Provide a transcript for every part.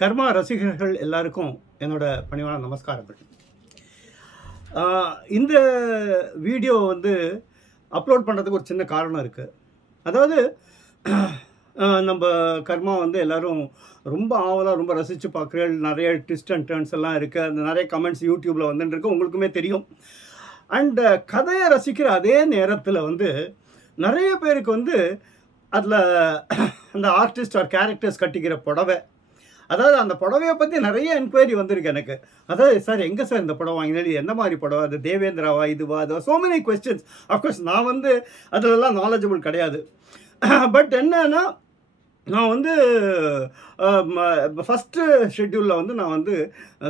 கர்மா ரசிகர்கள் எல்லாருக்கும் என்னோட பணிவான நமஸ்காரங்கள். இந்த வீடியோ வந்து அப்லோட் பண்ணுறதுக்கு ஒரு சின்ன காரணம் இருக்குது. அதாவது நம்ம கர்மா வந்து எல்லோரும் ரொம்ப ஆவலாக ரொம்ப ரசித்து பார்க்குறேன். நிறைய ட்விஸ்ட் அண்ட் டர்ன்ஸ் எல்லாம் இருக்குது. அந்த நிறைய கமெண்ட்ஸ் யூடியூப்பில் வந்துட்டுருக்கு, உங்களுக்குமே தெரியும். அண்ட் கதையை ரசிக்கிற அதே நேரத்தில் வந்து நிறைய பேருக்கு வந்து அதில் அந்த ஆர்டிஸ்ட் ஆர் கேரக்டர்ஸ் கட்டிக்கிற புடவை, அதாவது அந்த புடவையை பற்றி நிறைய என்கொயரி வந்திருக்கு எனக்கு. அதாவது சார் எங்கே சார் இந்த புடவை வாங்கினது, எந்த மாதிரி புடவை, அது தேவேந்திராவா இதுவா அதுவா, ஸோ மெனி கொஸ்டின்ஸ். அஃப்கோர்ஸ் நான் வந்து அதிலெல்லாம் நாலேஜபிள் கிடையாது. பட் என்னன்னா, நான் வந்து ஃபஸ்ட்டு ஷெட்யூலில் வந்து நான் வந்து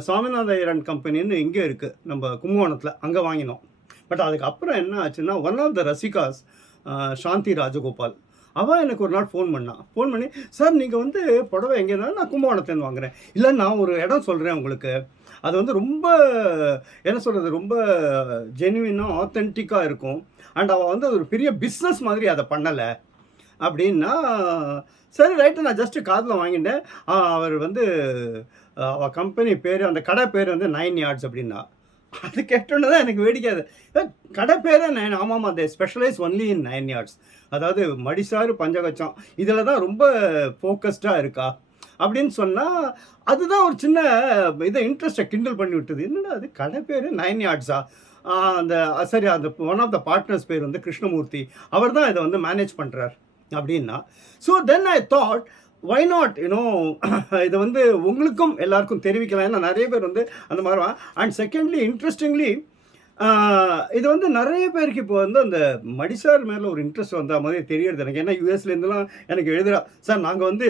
சுவாமிநாத ஐயரன் கம்பெனின்னு இங்கே இருக்குது நம்ம கும்பகோணத்தில், அங்கே வாங்கினோம். பட் அதுக்கப்புறம் என்ன ஆச்சுன்னா, ஒன் ஆஃப் த ரசிகாஸ் சாந்தி ராஜகோபால், அவள் எனக்கு ஒரு நாள் ஃபோன் பண்ணி, சார் நீங்கள் வந்து புடவை எங்கே இருந்தாலும் நான் கும்பகோணத்துலேருந்து வாங்குகிறேன். இல்லை நான் ஒரு இடம் சொல்கிறேன் உங்களுக்கு, அது வந்து ரொம்ப என்ன சொல்கிறது, ரொம்ப ஜென்யூனாக ஆத்தென்டிக்காக இருக்கும். அண்ட் அவள் வந்து ஒரு பெரிய பிஸ்னஸ் மாதிரி அதை பண்ணலை அப்படின்னா, சரி ரைட்டு, நான் ஜஸ்ட்டு காதில் வாங்கிட்டேன். அவர் வந்து அவள் கம்பெனி பேர், அந்த கடை பேர் வந்து 9 யார்ட்ஸ் அப்படின்னா. அது கேட்டோன்னே தான் எனக்கு வேடிக்காது. கடை பேரே 9, ஆமாம், அது ஸ்பெஷலைஸ் ஒன்லி இன் 9 யார்ட்ஸ். அதாவது மடிசாறு பஞ்சகச்சம் இதில் தான் ரொம்ப ஃபோக்கஸ்டாக இருக்கா அப்படின்னு சொன்னால், அதுதான் ஒரு சின்ன இதை இன்ட்ரெஸ்ட்டை கிண்டல் பண்ணி விட்டுது. என்னடா அது கடை பேர் 9 யார்ட்ஸா? அந்த சரி, அந்த ஒன் ஆஃப் த பார்ட்னர்ஸ் பேர் வந்து கிருஷ்ணமூர்த்தி, அவர் தான் இதை வந்து மேனேஜ் பண்ணுறார் அப்படின்னா. So then I thought, why not இதை வந்து உங்களுக்கும் எல்லாருக்கும் தெரிவிக்கலாம். ஏன்னா நிறைய பேர் வந்து அந்த மாதிரி. அண்ட் செகண்ட்லி, இன்ட்ரெஸ்டிங்லி, இது வந்து நிறைய பேருக்கு இப்போ வந்து அந்த மடிசார் மேலே ஒரு இன்ட்ரெஸ்ட் வந்த மாதிரி தெரியுது எனக்கு. ஏன்னா யூஎஸ்லேருந்துலாம் எனக்கு எழுதுகிறா, சார் நாங்கள் வந்து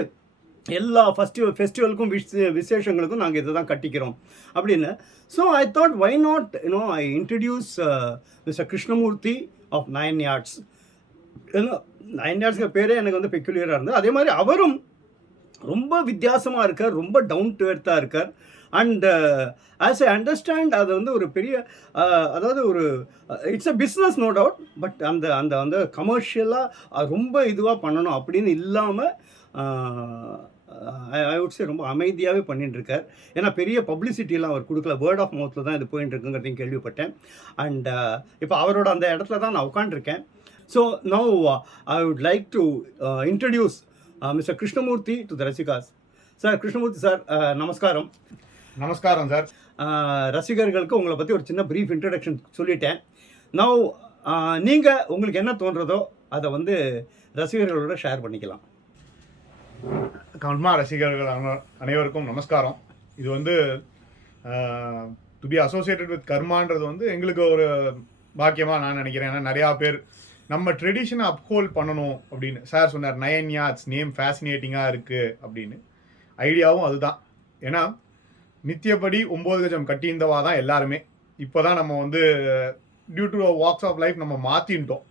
எல்லா ஃபெஸ்டிவலுக்கும் விசேஷங்களுக்கும் நாங்கள் இதை தான் கட்டிக்கிறோம் அப்படின்னு. So I thought, why not I introduce Mister Krishnamurthy of 9 yards. ஏன்னா 9 யார்ட்ஸ்க்கு பேரே எனக்கு வந்து பெக்குலியராக இருந்தது. அதே மாதிரி அவரும் ரொம்ப வித்தியாசமாக இருக்கார், ரொம்ப டவுன் டு எர்த்தாக இருக்கார். அண்ட் ஆஸ் ஐ அண்டர்ஸ்டாண்ட், அது வந்து ஒரு பெரிய அதாவது ஒரு it's a business, no doubt. But அந்த அந்த அந்த கமர்ஷியலாக ரொம்ப இதுவாக பண்ணணும் அப்படின்னு இல்லாமல் ஐ வுட் சே ரொம்ப அமைதியாகவே பண்ணிட்டுருக்கார். ஏன்னா பெரிய பப்ளிசிட்டிலாம் அவர் கொடுக்கல, வேர்ட் ஆஃப் மவுத்தில் தான் இது போயிட்டு இருக்குங்கிறதையும் கேள்விப்பட்டேன். அண்ட் இப்போ அவரோட அந்த இடத்துல தான் நான் உட்காந்துருக்கேன். So now I would like to introduce Mister Krishnamurthy to the rasikas. Sir Krishnamurthy sir, நமஸ்காரம். நமஸ்காரம் சார். ரசிகர்களுக்கு உங்களை பற்றி ஒரு சின்ன ப்ரீஃப் இன்ட்ரடக்ஷன் சொல்லிட்டேன். நவ் நீங்கள் உங்களுக்கு என்ன தோன்றதோ அதை வந்து ரசிகர்களோட ஷேர் பண்ணிக்கலாம். கர்மா ரசிகர்கள் அனைவருக்கும் நமஸ்காரம். இது வந்து டு பி அசோசியேட்டட் வித் கர்மான்றது வந்து எங்களுக்கு ஒரு பாக்கியமாக நான் நினைக்கிறேன். ஏன்னா நிறையா பேர் நம்ம ட்ரெடிஷனை அப்ஹோல்ட் பண்ணணும் அப்படின்னு. சார் சொன்னார் 9 யார்ட்ஸ் நேம் ஃபேசினேட்டிங்காக இருக்குது அப்படின்னு. ஐடியாவும் அதுதான். ஏன்னா நித்தியப்படி 9 கஜம் கட்டியிருந்தவா தான் எல்லாருமே. இப்போ தான் நம்ம வந்து due to walks of life நம்ம மாற்றிட்டோம்.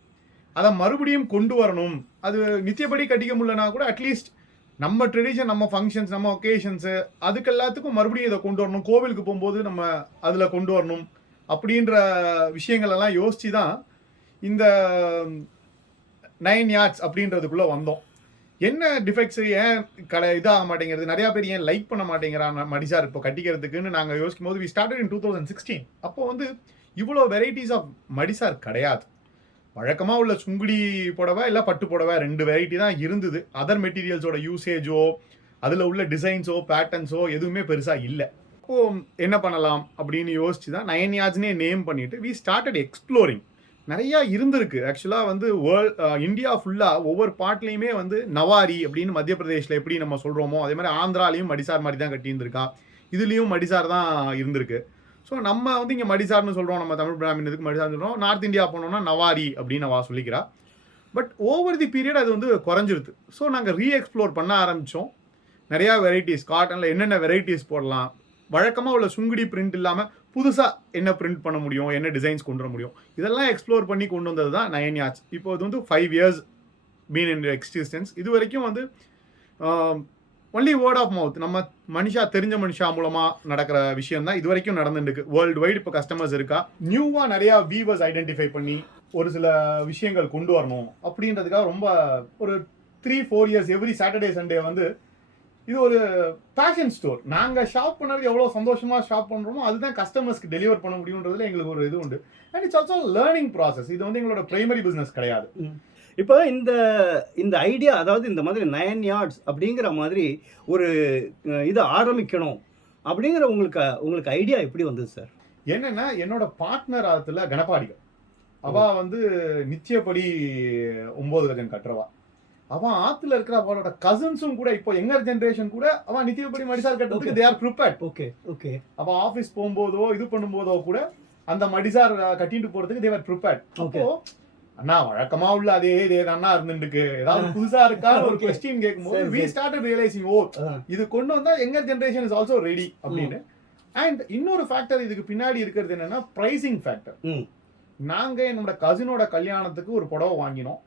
அதை மறுபடியும் கொண்டு வரணும். அது நித்தியப்படி கட்டிக்க முடியலனா கூட அட்லீஸ்ட் நம்ம ட்ரெடிஷன், நம்ம ஃபங்க்ஷன்ஸ், நம்ம ஒகேஷன்ஸு, அதுக்கு எல்லாத்துக்கும் மறுபடியும் இதை கொண்டு வரணும். கோவிலுக்கு போகும்போது நம்ம அதில் கொண்டு வரணும் அப்படின்ற விஷயங்கள் எல்லாம் யோசித்து தான் இந்த 9 யார்ட்ஸ் அப்படின்றதுக்குள்ளே வந்தோம். என்ன டிஃபெக்ட்ஸு, ஏன் இதாக மாட்டேங்கிறது, நிறையா பேர் ஏன் லைக் பண்ண மாட்டேங்கிறாங்க மடிசார் இப்போ கட்டிக்கிறதுக்குன்னு நாங்கள் யோசிக்கும் போது, வி ஸ்டார்டட் இன் 2016. அப்போ வந்து இவ்வளோ வெரைட்டிஸ் ஆஃப் மடிசார் கிடையாது. வழக்கமாக உள்ள சுங்குடி புடவை இல்லை பட்டு புடவை 2 வெரைட்டி தான் இருந்தது. அதர் மெட்டீரியல்ஸோட யூசேஜோ அதில் உள்ள டிசைன்ஸோ பேட்டர்ன்ஸோ எதுவுமே பெருசாக இல்லை. அப்போது என்ன பண்ணலாம் அப்படின்னு யோசிச்சு தான் 9 யார்ட்ஸ்னே நேம் பண்ணிவிட்டு வி ஸ்டார்டட் எக்ஸ்ப்ளோரிங். நிறையா இருந்திருக்கு ஆக்சுவலாக. வந்து இந்தியா ஃபுல்லாக ஒவ்வொரு பாட்லேயுமே வந்து நவாரி அப்படின்னு மத்திய பிரதேஷில் எப்படி நம்ம சொல்கிறோமோ அதே மாதிரி ஆந்திராலையும் மடிசார் மாதிரி தான் கட்டியிருந்திருக்கா. இதுலேயும் மடிசார் தான் இருந்திருக்கு. ஸோ நம்ம வந்து இங்கே மடிசார்னு சொல்கிறோம், நம்ம தமிழ் பிராமினத்துக்கு மடிசார்னு சொல்கிறோம். நார்த் இந்தியா போனோம்னா நவாரி அப்படின்னு அவள் சொல்லிக்கிறா. பட் ஓவர் தி பீரியட் அது வந்து குறைஞ்சிருது. ஸோ நாங்கள் ரீஎக்ஸ்ப்ளோர் பண்ண ஆரம்பித்தோம். நிறையா வெரைட்டிஸ், காட்டனில் என்னென்ன வெரைட்டிஸ் போடலாம், வழக்கமாக உள்ள சுங்குடி பிரிண்ட் இல்லாமல் புதுசாக என்ன பிரிண்ட் பண்ண முடியும், என்ன டிசைன்ஸ் கொண்டு வர முடியும், இதெல்லாம் எக்ஸ்ப்ளோர் பண்ணி கொண்டு வந்தது தான் 9 யார்ட்ஸ். இப்போ இது வந்து 5 இயர்ஸ் பீன் இன் எக்ஸிஸ்டன்ஸ். இது வரைக்கும் வந்து ஒன்லி வேர்ட் ஆஃப் மவுத், நம்ம தெரிஞ்ச மனுஷா மூலமாக நடக்கிற விஷயம் தான் இது வரைக்கும் நடந்துருக்கு. வேர்ல்டு வைடு இப்போ கஸ்டமர்ஸ் இருக்கா. நியூவாக நிறையா வீவர்ஸ் ஐடென்டிஃபை பண்ணி ஒரு சில விஷயங்கள் கொண்டு வரணும் அப்படின்றதுக்காக ரொம்ப ஒரு 3-4 இயர்ஸ் எவ்ரி சாட்டர்டே சண்டே வந்து இது ஒரு பேஷன் ஸ்டோர். நாங்கள் ஷாப் பண்ணது எவ்வளோ சந்தோஷமாக ஷாப் பண்ணுறோமோ அதுதான் கஸ்டமர்ஸ்க்கு டெலிவர் பண்ண முடியுன்றதுல எங்களுக்கு ஒரு இது உண்டு. And it's also learning process. இது வந்து எங்களோட பிரைமரி பிஸ்னஸ் கிடையாது. இப்போ இந்த ஐடியா, அதாவது இந்த மாதிரி 9 yards அப்படிங்கிற மாதிரி ஒரு இதை ஆரம்பிக்கணும் அப்படிங்கிற உங்களுக்கு ஐடியா எப்படி வந்தது சார்? என்னன்னா, என்னோட பார்ட்னர் ஆத்துல கணபாடிகள். அவ வந்து நிச்சயப்படி 9 கஜன் கட்டுறவா. அவன் ஆத்துல இருக்கிற அவளோட கசின்ஸும் கூட இப்போ யங்கர் ஜெனரேஷன் கூட அவன் நிச்சயப்படி மடிசார் கட்டுறதுக்கு they are prepared. Okay okay. அவன் ஆஃபீஸ் போகும்போதோ இது பண்ணும்போதோ கூட அந்த மடிசார் கட்டிட்டு போறதுக்கு தே ஆர் ப்ரிப்பேர்ட். அப்போ அண்ணா வழக்கமா உள்ள அதே அண்ணா இருந்துருக்கு, ஏதாவது புதுசா இருக்கா ஒரு கொஸ்டின் கேட்கும்போது we started realizing இது கொண்டு வந்தா younger generation is also ready அப்படின்னு. அண்ட் இன்னொரு ஃபேக்டர் இதுக்கு பின்னாடி இருக்கிறது என்னன்னா பிரைசிங் ஃபேக்டர். நாங்க என்னோட கசினோட கல்யாணத்துக்கு ஒரு புடவை வாங்கினோம்,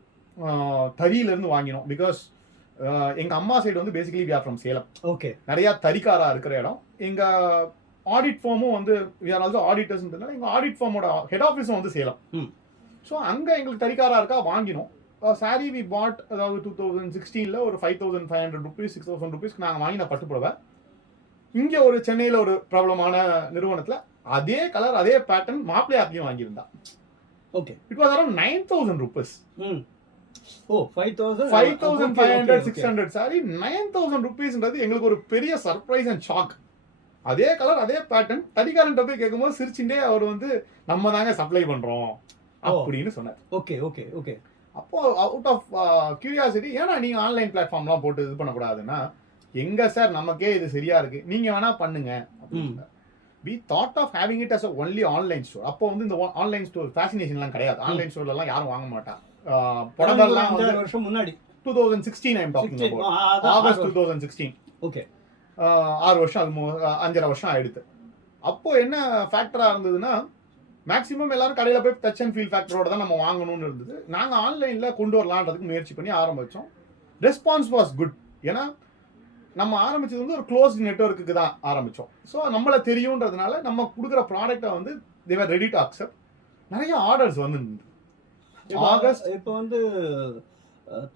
தறியில இருந்து வாங்கினோம். பிகாஸ் எங்க அம்மா சைடு வந்து basically we are from Salem. Okay. நிறைய தறிக்காரா இருக்கிற இடம். எங்க ஆடிட் ஃபார்மும் வந்து வி ஆர் ஆல்சோ ஆடிட்டர்ஸ்ன்றதுனால எங்க ஆடிட் ஃபார்மோட ஹெட் ஆஃபீஸும் வந்து சேலம். ஸோ அங்கே எங்களுக்கு தறிக்காரா இருக்கா வாங்கினோம். சாரி வி பாட், அதாவது 2016 ஒரு 5,500 rupees 6,000 rupeesக்கு நாங்கள் வாங்கின பட்டு புடவை இங்கே ஒரு சென்னையில் ஒரு பிரபலமான நிறுவனத்தில் அதே கலர் அதே பேட்டர்ன் மாப்பிள்ளை ஆப்லையும் வாங்கியிருந்தா. Okay. It was around 9,000 rupees. Oh 5,000 5,500 600 sorry 9,000 rupeesன்றது எங்களுக்கு ஒரு பெரிய சர்ப்ரைஸ் அண்ட் ஷாக். அதே கலர் அதே பேட்டர்ன். தறிக்காரன்ட்ட போய் கேட்கும்போது சிரிச்சுட்டே அவர் வந்து நம்ம தாங்க சப்ளை பண்றோம் அப்படின்னு சொன்னார். Okay okay okay. அப்போ அவுட் ஆஃப் கியூரியாசிட்டி, ஏன்னா நீங்க ஆன்லைன் பிளாட்ஃபார்ம்லாம் போட்டு இது பண்ணக்கூடாதுன்னா, எங்க சார் நமக்கே இது சரியா இருக்கு, நீங்க வேணா பண்ணுங்க அப்படின்னு. we thought of having it as a only online store. அப்போ வந்து இந்த ஆன்லைன் ஸ்டோர் ஃபேசினேஷன்லாம் கிடையாது. ஆன்லைன் ஸ்டோர்ல எல்லாம் யாரும் வாங்க மாட்டா. புடவெல்லாம் 5 வருஷம் முன்னாடி 2016 I am talking about August 2016. Okay. 6 வருஷம் ஆல்மோஸ்ட் 5.5 வருஷம் ஆயிடுது. அப்போ என்ன ஃபேக்டரா இருந்ததுன்னா, மேக்ஸிமம் எல்லாரும் கடையில் போய் டச் அண்ட் ஃபீல் ஃபேக்டரோட தான் நம்ம வாங்கணும்னு இருந்தது. நாங்கள் ஆன்லைனில் கொண்டு வரலான்றதுக்கு முயற்சி பண்ணி ஆரம்பித்தோம். Response was good. ஏன்னா நம்ம ஆரம்பிச்சது வந்து ஒரு க்ளோஸ் நெட்வொர்க்குக்கு தான் ஆரம்பித்தோம். ஸோ நம்மளை தெரியுன்றதுனால நம்ம கொடுக்குற ப்ராடக்டை வந்து they are ready to accept. நிறைய ஆர்டர்ஸ் வந்து ஆகஸ்ட் இப்போ வந்து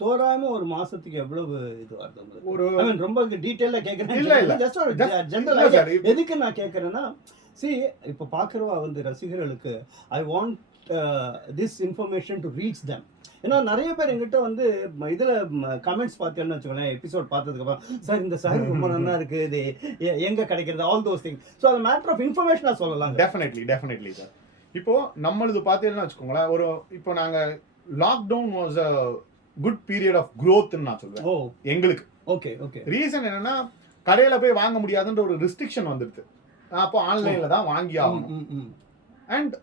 தோராயமா ஒரு மாசத்துக்கு எவ்வளவு இது வருது? ஒரு ரொம்ப டீடைலா கேக்குறேன். இல்ல ஜஸ்ட் ஒரு ஜெனரல் ஐடியா. எதுக்கு நான் கேக்குறேன்னா, இப்போ பார்க்குறவா வந்து ரசிகர்களுக்கு I want this information to reach them. ஏன்னா நிறைய பேர் எங்கிட்ட வந்து இதில் கமெண்ட்ஸ் பார்த்தேன்னு வச்சுக்கோங்களேன், எபிசோட் பார்த்ததுக்கப்புறம் சார் இந்த சார் ரொம்ப நல்லா இருக்குது, இது எங்கே கிடைக்கிறது, ஆல் தோஸ் திங். ஸோ அது மேட்டர் ஆஃப் இன்ஃபர்மேஷனாக சொல்லலாம். Definitely sir. இப்போ நம்மளது பார்த்தீங்கன்னா வச்சுக்கோங்களேன், ஒரு இப்போ நாங்கள் lockdown was a good period of க்ரோத்ன்னு நான் சொல்லுவேன். ஓ எங்களுக்கு. Okay okay. ரீசன் என்னன்னா, கடையில் போய் வாங்க முடியாதுன்ற ஒரு ரெஸ்ட்ரிக்ஷன் வந்துடுது. அப்போ ஆன்லைனில் தான் வாங்கி ஆகணும். அண்ட்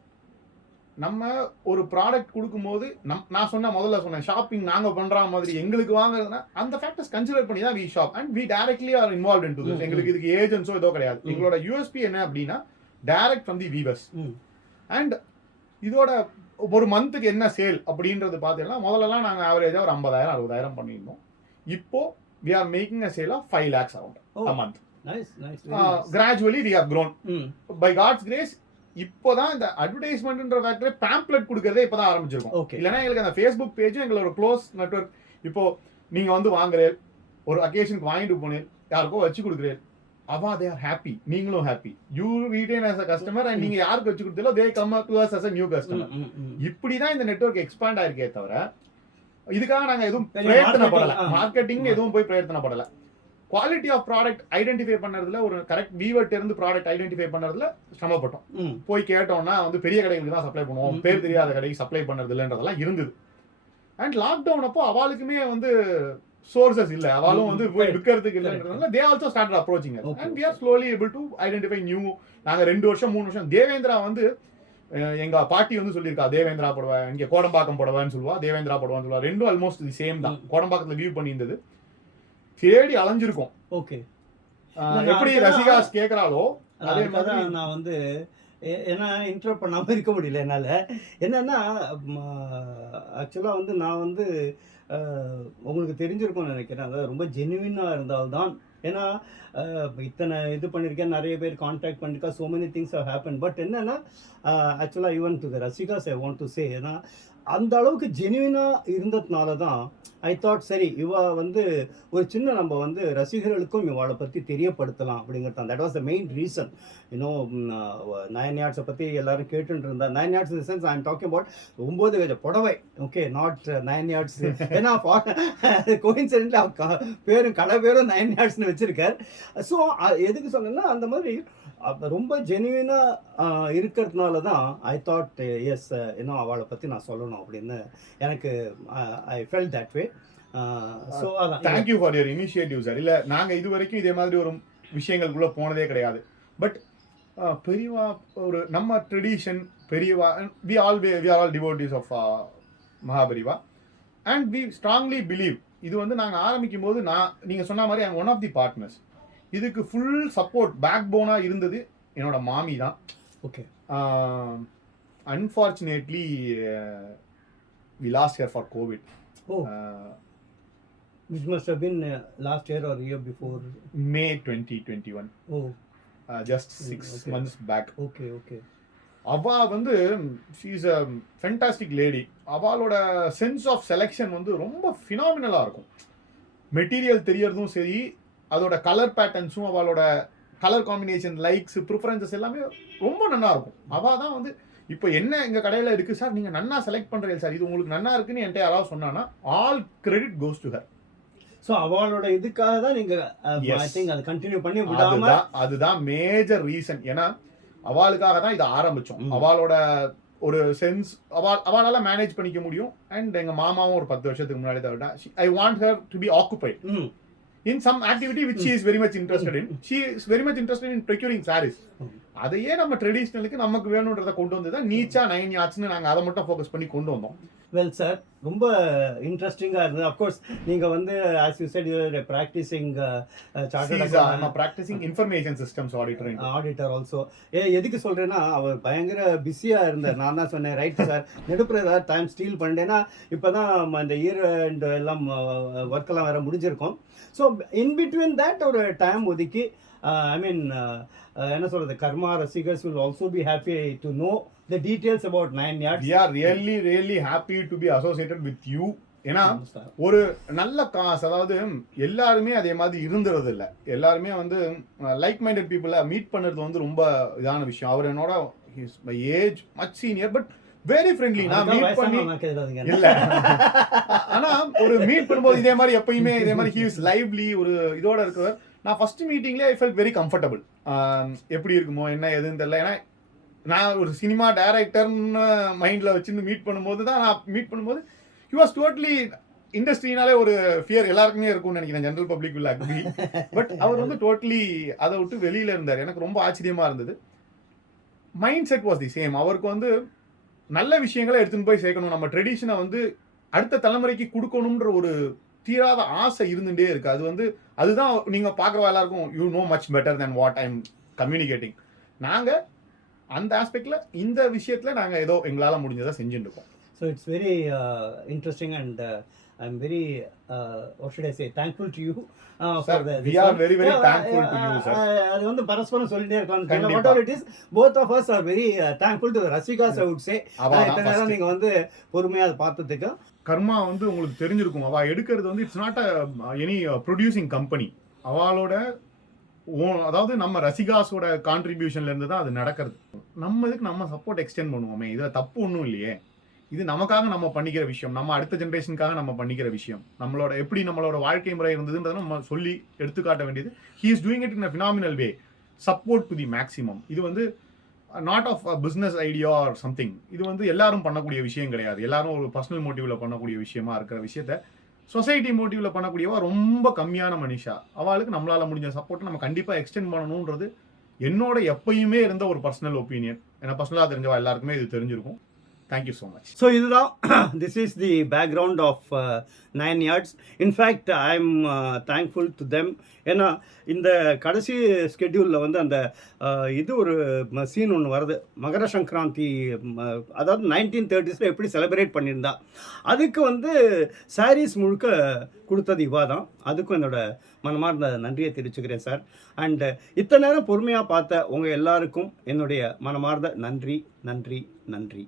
நம்ம ஒரு ப்ராடக்ட் கொடுக்கும்போது நான் முதல்ல சொன்னேன், ஷாப்பிங் நாங்கள் பண்ணுற மாதிரி எங்களுக்கு வாங்குறதுனா அந்த ஃபேக்டர்ஸ் கன்சிடர் பண்ணி தான் we shop and we directly are involve in to this. எங்களுக்கு இதுக்கு ஏஜென்ட்ஸோ ஏதோ கிடையாது. எங்களோட யூஎஸ்பி என்ன அப்படின்னா, direct from the weavers. And இதோட ஒரு மந்த்துக்கு என்ன சேல் அப்படின்றது பார்த்தீங்கன்னா, முதல்லலாம் நாங்கள் ஆவரேஜாக ஒரு 50,000-60,000 பண்ணியிருந்தோம். இப்போ we are making a sale of 5 lakhs around a month. Gradually we have grown by God's grace. இப்போதான் இந்த அட்வர்டைஸ்மெண்ட்ன்ற ஃபேக்டரே பேம்ப்ளெட் கொடுக்கறதே இப்போதான் ஆரம்பிச்சிருக்கோம். இல்லைன்னா எங்களுக்கு அந்த ஃபேஸ்புக் பேஜும் எங்களோட க்ளோஸ் நெட்வொர்க். இப்போ நீங்க வந்து வாங்குறேன், ஒரு அக்கேஷனுக்கு வாங்கிட்டு போனேன், யாருக்கோ வச்சு கொடுக்குறேன், அவா தே ஆர் ஹாப்பி, நீங்களும் happy, you retain as a customer and நீங்க யாருக்கு வச்சு கொடுத்தீங்களோ they come to us as a new customer. இப்படிதான் இந்த நெட்வொர்க் எக்ஸ்பாண்ட் ஆயிருக்கே தவிர இதுக்காக நாங்க எதுவும் பிரயத்தனப்படல, மார்க்கெட்டிங் எதுவும் போய் பிரயத்தனப்படல. குவாலிட்டி ஆஃப் ப்ராடக்ட் ஐடென்டிஃபை பண்ணுறதுல, ஒரு கரெக்ட் வீவர்ட் இருந்து ப்ராடக்ட் ஐடென்டிஃபை பண்ணுறதுல சிரமப்பட்டோம். போய் கேட்டோம்னா வந்து பெரிய கடைகளுக்கு தான் சப்ளை பண்ணுவோம், பேர் தெரியாத கடைக்கு சப்ளை பண்ணுறது இல்லைன்றதெல்லாம் இருந்தது. அண்ட் லாக்டவுன் அப்போ அவளுக்குமே வந்து சோர்சஸ் இல்லை, அவளும் வந்து போய் விற்கிறதுக்கு இல்லைன்றதுனால they also start approaching us and we are slowly able to identify new. நாங்கள் 2 வருஷம் 3 வருஷம் தேவேந்திரா வந்து எங்க பாட்டி வந்து சொல்லியிருக்கா, தேவேந்திரா புடவை, இங்கே கோடம்பாக்கம் புடவைன்னு சொல்லுவா, தேவேந்திரா புடவைன்னு சொல்லுவா. ரெண்டும் ஆல்மோஸ்ட் தி சேம் தான். கோடம்பாக்கத்தில் வியூ பண்ணியிருந்தது, தேடி அலைஞ்சிருக்கோம். ஓகே. எப்படி ரசிகாஸ் கேக்குறாளோ அதே மாதிரி நான் வந்து ஏன்னா இன்டர்வ் பண்ணாமல் இருக்க முடியல என்னால். என்னன்னா ஆக்சுவலாக வந்து நான் வந்து உங்களுக்கு தெரிஞ்சிருக்கும்னு நினைக்கிறேன், அதாவது ரொம்ப ஜெனுவினாக இருந்தால்தான். ஏன்னா இத்தனை இது பண்ணியிருக்கேன், நிறைய பேர் கான்டாக்ட் பண்ணியிருக்கா, so many things have happen. But என்னன்னா ஆக்சுவலாக even to the rasikas I want to say, ஏன்னா அந்த அளவுக்கு ஜென்யூனாக இருந்ததுனால தான் ஐ தாட் சரி இவ வந்து ஒரு சின்ன நம்ம வந்து ரசிகர்களுக்கும் இவளை பற்றி தெரியப்படுத்தலாம் அப்படிங்கிறது தான். That was the main reason. இன்னும் 9 யார்ட்ஸை பற்றி எல்லாரும் கேட்டுட்டு இருந்தா. 9 yards in sense I am talking about 9 கஜ புடவை. Okay, not 9 yards. ஏன்னா கோயின்சிடென்ட்லி பேரும் கடை பேரும் 9 யார்ட்ஸ்னு வச்சிருக்கார். ஸோ எதுக்கு சொன்னேன்னா அந்த மாதிரி ரொம்ப ஜென்யூனாக இருக்கிறதுனால தான் ஐ தாட் எஸ் இன்னும் அவளை பற்றி நான் சொல்லணும் அப்படின்னு எனக்கு I felt that way. So அதான். Thank you for your initiative sir. இல்லை நாங்கள் இது வரைக்கும் இதே மாதிரி ஒரு விஷயங்களுக்குள்ளே போனதே கிடையாது. பட் பெரியவா ஒரு நம்ம ட்ரெடிஷன் பெரியவா, we are all devotees of Mahaperiyava and we strongly believe இது வந்து நாங்கள் ஆரம்பிக்கும் போது நீங்கள் சொன்ன மாதிரி ஒன் ஆஃப் தி பார்ட்னர்ஸ். இதுக்கு ஃபுல் சப்போர்ட் பேக் போனாக இருந்தது என்னோட மாமி தான். ஓகே. Unfortunately we lost year for COVID. Which must have been last year or year before? May 2021. Oh. Just 6 months back. Okay, okay. அவா வந்து she is a fantastic lady. அவளோட சென்ஸ் ஆஃப் செலெக்ஷன் வந்து ரொம்ப ஃபினாமினலாக இருக்கும். மெட்டீரியல் தெரியறதும் சரி, அதோட colour பேட்டர்ன்ஸும் அவளோட colour combination likes preferences எல்லாமே ரொம்ப நல்லா இருக்கும். அவள் தான் வந்து இப்போ என்ன எங்கள் கடையில் இருக்குது சார், நீங்கள் நன்னா செலக்ட் பண்ணுறீங்க சார், இது உங்களுக்கு நன்னா இருக்குன்னு என்கிட்ட யாராவது சொன்னான்னா all credit goes to her. So அவளோட இதுக்காக தான் நீங்கள் ஐ திங்க் அதை கண்டினியூ பண்ணி விடாம. அதுதான் மேஜர் ரீசன். ஏன்னா அவளுக்காக தான் இதை ஆரம்பித்தோம். அவளோட ஒரு சென்ஸ் அவளால மேனேஜ் பண்ணிக்க முடியும். அண்ட் எங்கள் மாமாவும் ஒரு 10 வருஷத்துக்கு முன்னாடி தான் I want her to be occupied in some activity which she is very much interested in. She is very much interested in procuring sarees. அதையே நம்ம ட்ரெடிஷ்னலுக்கு நமக்கு வேணுன்றதை கொண்டு வந்து தான் நீச்சா 9 யார்ட்ஸ்னு நாங்கள் அதை மட்டும் ஃபோக்கஸ் பண்ணி கொண்டு வந்தோம். வெல் சார், ரொம்ப இன்ட்ரெஸ்டிங்காக இருந்தது. அஃப்கோர்ஸ் நீங்கள் வந்து as you said your practising practising information systems auditor also. எதுக்கு சொல்கிறேன்னா அவர் பயங்கர பிஸியாக இருந்தார். நான் தான் சொன்னேன் ரைட் சார், நெடுப்புற ஏதாவது டைம் ஸ்டீல் பண்ணிட்டேன்னா இப்போ தான் இந்த இயர் அண்ட் எல்லாம் ஒர்க்கெல்லாம் வேறு முடிஞ்சிருக்கும். ஸோ இன் பிட்வீன் தேட் ஒரு டைம் ஒதுக்கி ஐ மீன் என்ன சொல்கிறது, கர்மா ரசிகர்ஸ் will also be happy to know the details about 9 yards. We are really happy to be associated with you. ஏன்னா ஒரு நல்ல காசு, அதாவது எல்லாருமே அதே மாதிரி இருந்துறது இல்லை. எல்லாருமே வந்து லைக் மைண்டட் பீப்புளை மீட் பண்ணுறது வந்து ரொம்ப இதான விஷயம். அவர் என்னோட by age much senior but very friendly. நான் மீட் பண்ணி இல்லை, ஆனால் ஒரு மீட் பண்ணும்போது இதே மாதிரி எப்பயுமே இதே மாதிரி ஹி இஸ் லைவ்லி ஒரு இதோட இருக்கிறவர். நான் ஃபர்ஸ்ட் மீட்டிங்லேயே ஐ ஃபெல்ட் வெரி கம்ஃபர்டபுள். எப்படி இருக்குமோ என்ன எதுன்னு தெரியல. ஏன்னா நான் ஒரு சினிமா டைரக்டர்னு மைண்டில் வச்சுன்னு மீட் பண்ணும்போது ஹி வாஸ் டோட்டலி இண்டஸ்ட்ரினாலே ஒரு ஃபியர் எல்லாருக்குமே இருக்கும்னு நினைக்கிறேன். General public will agree. But அவர் வந்து டோட்டலி அதை விட்டு வெளியில் இருந்தார். எனக்கு ரொம்ப ஆச்சரியமாக இருந்தது. Mind set was the same. அவருக்கு வந்து நல்ல விஷயங்களை எடுத்துன்னு போய் சேர்க்கணும், நம்ம ட்ரெடிஷனை வந்து அடுத்த தலைமுறைக்கு கொடுக்கணுன்ற ஒரு தீராத ஆசை இருந்துகிட்டே இருக்குது. அது வந்து அதுதான் நீங்கள் பார்க்குற எல்லாருக்கும் you know much better then what I am communicating. நாங்கள் அந்த ஆஸ்பெக்டில் இந்த விஷயத்தில் நாங்கள் ஏதோ எங்களால் முடிஞ்சதை செஞ்சுட்டு இருக்கோம். So it's very interesting and I am very what should I say, thankful to you for the we are very thankful to you sir. அது வந்து பரஸ்பரம் சொல்லிட்டே இருக்காங்க. whatever it is, both of us are very thankful to the Rasikas, I would say. இத்தனை நேரம் நீங்கள் வந்து பொறுமையாக அதை பார்த்ததுக்கு. கர்மா வந்து உங்களுக்கு தெரிஞ்சிருக்கும். அவள் எடுக்கிறது வந்து it's not any producing company. அவளோட அதாவது நம்ம ரசிகாஸோட கான்ட்ரிபியூஷன்ல இருந்து தான் அது நடக்கிறது. நம்ம இதுக்கு நம்ம சப்போர்ட் எக்ஸ்டெண்ட் பண்ணுவோமே, இதில் தப்பு ஒன்றும் இல்லையே. இது நமக்காக நம்ம பண்ணிக்கிற விஷயம், நம்ம அடுத்த ஜென்ரேஷனுக்காக நம்ம பண்ணிக்கிற விஷயம். நம்மளோட வாழ்க்கை முறை இருந்ததுன்றதை நம்ம சொல்லி எடுத்துக்காட்ட வேண்டியது. He is doing it in a phenomenal way. Support to the maximum. இது வந்து not of a business idea or something. இது வந்து எல்லாரும் பண்ணக்கூடிய விஷயம் கிடையாது. எல்லாரும் ஒரு பர்சனல் மோட்டிவ்ல பண்ணக்கூடிய விஷயமா இருக்கிற விஷயத்த சொசைட்டி மோட்டிவ்ல பண்ணக்கூடியவா ரொம்ப கம்மியான மனுஷா. அவளுக்கு நம்மளால முடிஞ்ச சப்போர்ட்டை நம்ம கண்டிப்பாக எக்ஸ்டெண்ட் பண்ணணுன்றது என்னோட எப்பயுமே இருந்த ஒரு பர்சனல் ஒப்பீனியன். ஏன்னா பர்சனலாக தெரிஞ்சவா எல்லாருக்குமே இது தெரிஞ்சிருக்கும். Thank you so much. So this is the background of 9 yards. In fact, I'm thankful to them. ஏன்னா இந்த கடைசி ஸ்கெட்யூலில் வந்து அந்த இது ஒரு சீன் ஒன்று வருது. மகர சங்கராந்தி, அதாவது 1930s எப்படி செலிப்ரேட் பண்ணியிருந்தா அதுக்கு வந்து சாரீஸ் முழுக்க கொடுத்தது இவா தான். அதுக்கும் என்னோட மனமார்ந்த நன்றியை தெரிவிச்சுக்கிறேன் சார். அண்ட் இத்தனை நேரம் பொறுமையாக பார்த்த உங்கள் எல்லாருக்கும் என்னுடைய மனமார்ந்த நன்றி நன்றி நன்றி.